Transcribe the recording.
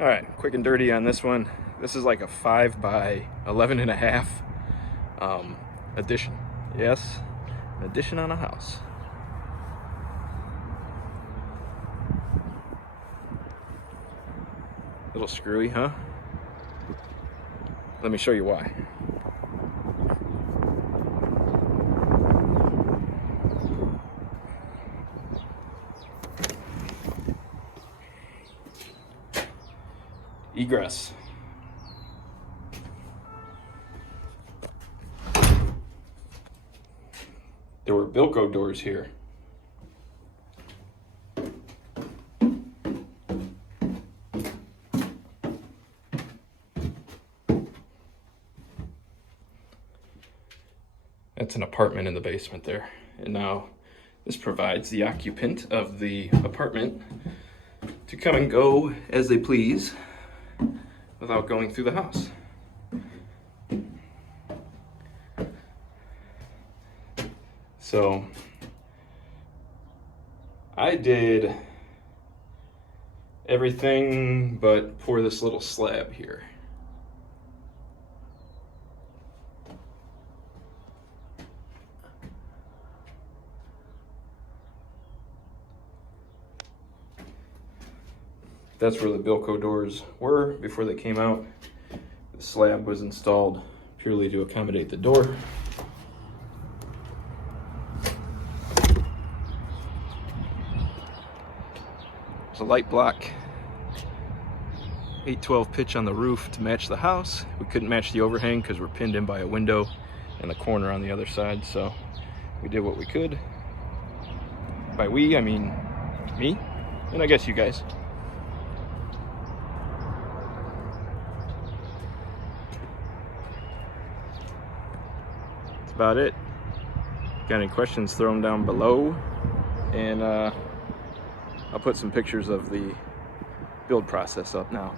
All right, quick and dirty on this one. This is like a 5 by 11.5 addition. Yes, an addition on a house. A little screwy, huh? Let me show you why. Egress. There were Bilco doors here. That's an apartment in the basement there. And now this provides the occupant of the apartment to come and go as they please without going through the house. So I did everything but pour this little slab here. That's where the Bilco doors were before they came out. The slab was installed purely to accommodate the door. There's a light block 812 pitch on the roof to match the house. We couldn't match the overhang because we're pinned in by a window and the corner on the other side, so we did what we could. By we, I mean me, and I guess you guys. That's about it. Got any questions, throw them down below, and I'll put some pictures of the build process up now.